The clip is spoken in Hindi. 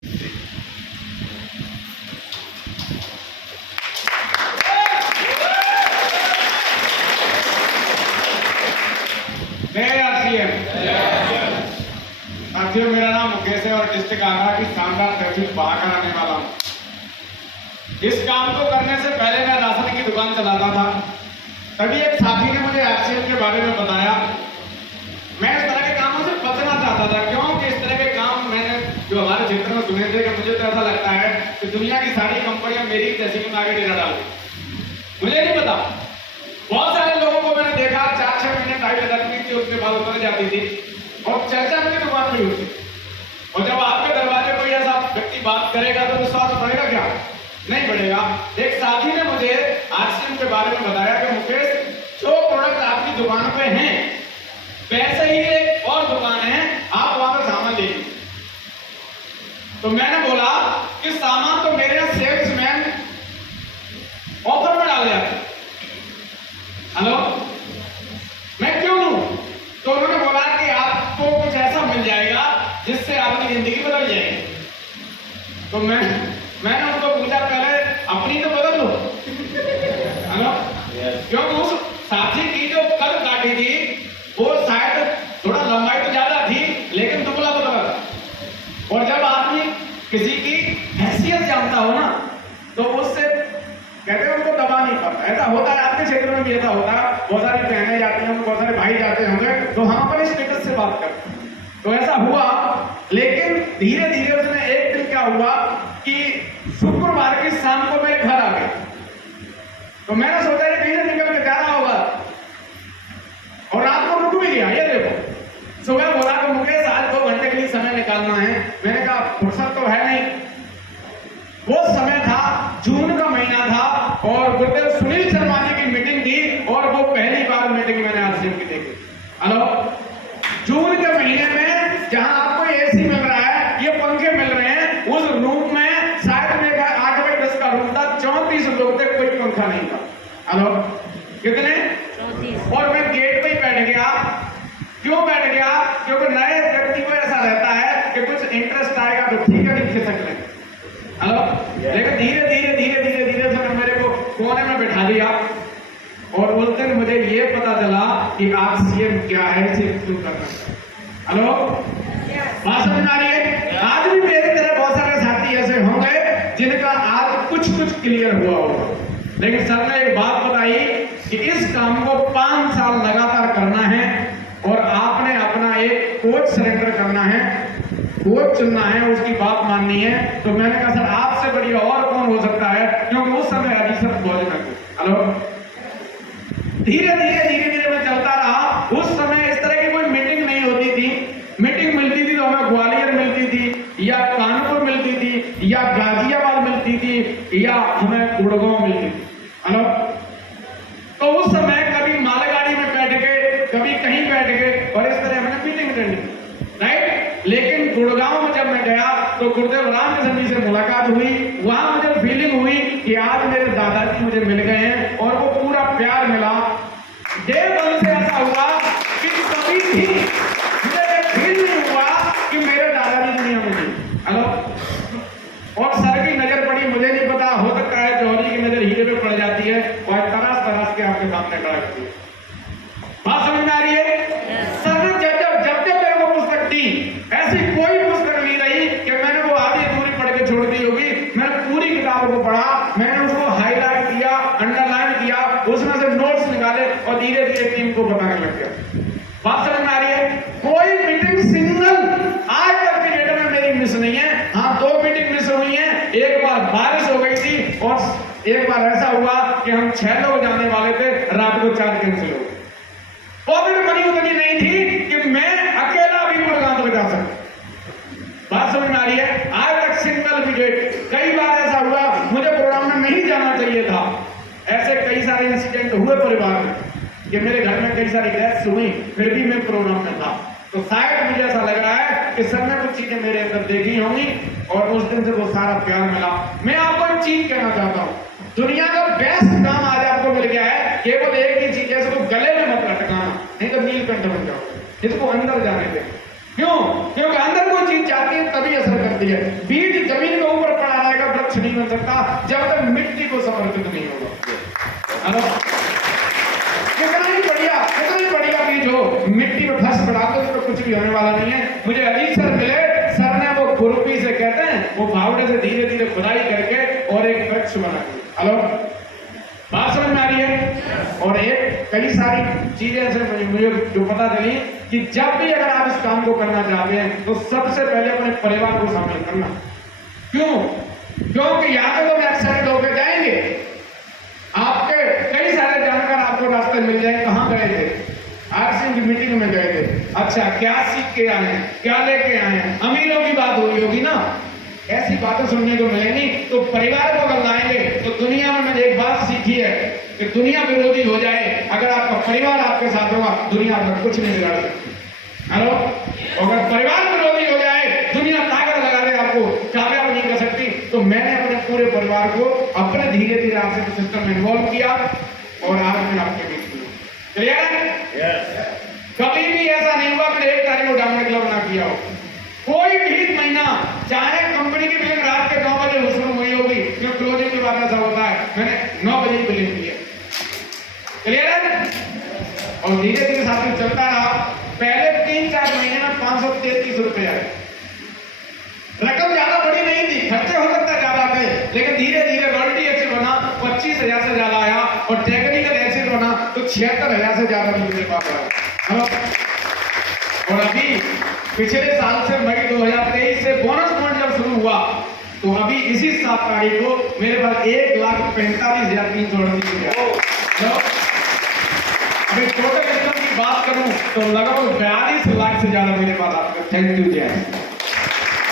साथियों, मेरा नाम मुकेश है और डिस्ट्रिक्ट आगरा की शानदार तहसील बहाकर आने वाला हूँ। इस काम को करने से पहले मैं राशन की दुकान चलाता था। तभी एक साथी ने मुझे एचसीएम के बारे में बताया। मैं इस तरह के कामों से बचना चाहता था, क्योंकि इस तरह के काम मैंने जो हमारे क्षेत्र में सुने थे कि मुझे तो ऐसा लगता है कि दुनिया की सारी कंपनियां मेरी तहसील में आगे डेरा डाल दी। मुझे नहीं पता, बहुत सारे लोगों को मैंने देखा 4-6 महीने टाइट लगती थी, उसके बाद उतर जाती थी और चर्चा की दुकान में होती। और जब आपके दरवाजे कोई ऐसा व्यक्ति बात करेगा तो विश्वास बढ़ेगा क्या? नहीं बढ़ेगा। एक साथी ने मुझे आरसीएम के बारे में बताया कि मुकेश, जो प्रोडक्ट आपकी दुकान पे हैं वैसे ही एक और दुकान है, आप वहां पर सामान ले लीजिए। तो मैंने बोला कि सामान तो मेरे सेल्समैन ऑफर में डाल जाते। हेलो, मैं क्यों लूं? तो उन्होंने बोला कि आपको कुछ ऐसा मिल जाएगा जिससे आपकी जिंदगी बदल जाएगी। तो मैंने उनको पूछा, पहले अपनी तो बदल लो। हेलो, क्योंकि उस साथी की जो कद काटी थी वो शायद थोड़ा लंबाई तो ज्यादा थी लेकिन दुबला तो था। और जब आदमी किसी की हैसियत जानता हो ना तो उससे कहते हैं उनको दबा नहीं पाता। ऐसा होता है, आपके क्षेत्र में भी ऐसा होता है। बहुत सारी बहनें जाती हैं, बहुत सारे भाई जाते होंगे तो हम अपने स्टेटस से बात करते हैं। तो ऐसा हुआ, लेकिन धीरे धीरे उसने एक दिन क्या हुआ कि शुक्रवार की शाम को मेरे घर आ गए। तो मैंने सोचा ये कहीं से निकल के जा रहा होगा और रात को रुक भी गया। ये देखो, सुबह बोला कि मुकेश आज 2 घंटे के लिए समय निकालना है। मैंने कहा फुर्सत तो है नहीं। वो समय था, जून का महीना था और गुरुदेव सुनील शर्मा जी की मीटिंग थी और वो पहली बार मीटिंग मैंने आरसीएम की देखी। हेलो, जून के महीने में जहां आपको एसी मिल रहा है, ये पंखे मिल रहे हैं, उस रूम में शायद मेरा 8 बाई 10 का रूम था, 34 लोग थे, कोई पंखा नहीं था। हेलो, कितने? 34। और मैं गेट पे ही बैठ गया। क्यों बैठ गया? क्योंकि नए व्यक्ति को ऐसा रहता है कि कुछ इंटरेस्ट आएगा तो ठीक है, नहीं खिसक लेंगे। हेलो, लेकिन धीरे धीरे धीरे धीरे धीरे से मेरे को कोने में बिठा दिया और उस दिन मुझे ये पता चला कि आरसीएम क्या है, इसे क्यों करना है। हेलो, बात समझ आ रही है? आज भी मेरी तरह बहुत सारे साथी ऐसे होंगे जिनका आज कुछ क्लियर हुआ होगा, लेकिन सर ने एक बात बताई कि इस काम को 5 साल लगातार करना है और आपने अपना एक कोच सरेंडर करना है, कोच चुनना है, उसकी बात माननी है। तो मैंने कहा सर आपसे बढ़िया और कौन हो सकता है, क्योंकि उस समय अभी सब भोजन में। हेलो, धीरे धीरे मैं चलता रहा। उस समय इस तरह की कोई मीटिंग नहीं होती थी। मीटिंग मिलती थी तो हमें ग्वालियर मिलती थी या कानपुर मिलती थी या गाजियाबाद मिलती थी या हमें गुड़गांव मिलती थी। हेलो, तो उस समय कभी मालगाड़ी में बैठ के, कभी कहीं बैठ के और इस तरह मैंने मीटिंग अटेंड की, राइट। लेकिन गुड़गांव में जब मैं गया तो गुरुदेव रामकृष्ण जी से मुलाकात हुई। वहां मुझे फीलिंग हुई कि आज मेरे दादाजी मुझे मिल गए हैं और वो पूरा प्यार मिला। डे 1 से ऐसा हुआ कि कभी भी मुझे फील नहीं हुआ कि मेरे दादाजी दुनिया में नहीं। हेलो, और सर की नजर पड़ी, मुझे नहीं पता, हो सकता है जौहरी की नजर हीरे पे पड़ जाती है और तराश के आपके सामने खड़ा करती है। बात समझ में आ रही है? सर ने जब मेरे को पुस्तक दी, ऐसी कोई पुस्तक नहीं रही कि मैंने वो आधी अधूरी पढ़ के छोड़ दी होगी। मैंने पूरी किताब को पढ़ा, मैंने उसको हाईलाइट किया, अंडरलाइन किया, उसमें से नोट्स निकाले और धीरे धीरे टीम को बताने लग गया। बात समझ में आ रही है? कोई मीटिंग सिंगल आज तक की डेट में मेरी मिस नहीं है। हाँ, 2 मीटिंग मिस हुई है। एक बार बारिश हो गई थी और एक बार ऐसा हुआ कि हम 6 लोग जाने वाले थे, रात को 4 कैंसिल हो गए। पॉकेट मनी उतनी नहीं थी कि मैं अकेला भी गुड़गांव तक जा सकता। बात समझ में आ रही है? आज तक सिंगल भी डेट। कई बार ऐसा हुआ मुझे प्रोग्राम में नहीं जाना चाहिए था। ऐसे कई सारे इंसिडेंट हुए परिवार में कि मेरे घर में कई सारी डेथ्स हुई, फिर भी मैं प्रोग्राम में था। तो शायद मुझे ऐसा लग रहा है कि सर ने कुछ चीजें मेरे अंदर देखी होंगी और उस दिन से वो सारा प्यार मिला। मैं आपको एक चीज कहना चाहता हूँ, दुनिया का बेस्ट काम आज आपको मिल गया है। केवल एक ही चीज है, इसको गले में मत लटकाना, नहीं तो नीलकंठ बन जाओगे। इसको अंदर जाने दे। क्यों? क्योंकि अंदर कोई चीज जाती है तभी असर करती है। है। बीज जमीन के ऊपर पड़ा रहेगा, वृक्ष नहीं बन सकता जब तक मिट्टी को समर्पित नहीं होगा। हेलो, कितना ही बढ़िया बीज हो, मिट्टी में फंस पड़ा तो उसको कुछ भी होने वाला नहीं है। मुझे अली सर मिले, सर ने वो खुरपी से कहते हैं वो फावड़े से धीरे धीरे खुदाई करके और एक वृक्ष बना दिया। हेलो, बात समझ में आ रही है? और एक कई सारी चीजें ऐसे मुझे जो पता चली कि जब भी अगर आप इस काम को करना चाहते हैं तो सबसे पहले अपने परिवार को शामिल करना। क्यों? क्योंकि यहाँ तो एक्सीडेंट होकर जाएंगे, आपके कई सारे जानकार आपको रास्ते मिल जाएंगे। कहाँ गए थे? आरसीएम की मीटिंग में गए थे। अच्छा, क्या सीख के आए हैं, क्या लेके आए हैं? अमीरों की बात हुई होगी ना, ऐसी बातें सुनने को मिलेंगी। तो परिवार को अगर लाएंगे तो दुनिया में मैंने एक बात सीखी है कि दुनिया विरोधी हो जाए, अगर आपका परिवार आपके साथ होगा दुनिया में कुछ नहीं बिगाड़ सकती। हेलो, अगर परिवार विरोधी हो जाए, दुनिया ताकत लगा दे आपको, कामयाब नहीं कर सकती। तो मैंने अपने पूरे परिवार को अपने धीरे धीरे आपसे सिस्टम में इन्वॉल्व किया और आज मैं आपके बीच में। क्लियर है? कभी भी ऐसा नहीं हुआ मैंने एक तारीख को डाउन क्लब ना किया हो। कोई भी महीना, चाहे कंपनी की बिलिंग रात के 9 बजे उसमें हुई होगी, क्यों क्लोजिंग के बाद ऐसा होता है, मैंने 9 बजे की बिलिंग की है। क्लियर है? और धीरे धीरे साथ में चलता रहा। पहले 3-4 महीने में 533 रुपए आए। रकम ज्यादा बड़ी नहीं थी, खर्चे हो सकता ज्यादा थे, लेकिन धीरे धीरे रॉयल्टी एक्सिट बना 25,000 से ज्यादा आया और टेक्निकल एक्सिट बना तो 76,000 से ज्यादा मेरे पास आया। और अभी पिछले साल से मई 2023 से बोनस पॉइंट जब शुरू हुआ तो अभी इसी 7 तारीख को मेरे पास 1,45,338। अभी टोटल इनकम की बात करूं तो लगभग 42 लाख से ज्यादा मेरे पास आपका। थैंक यू जय।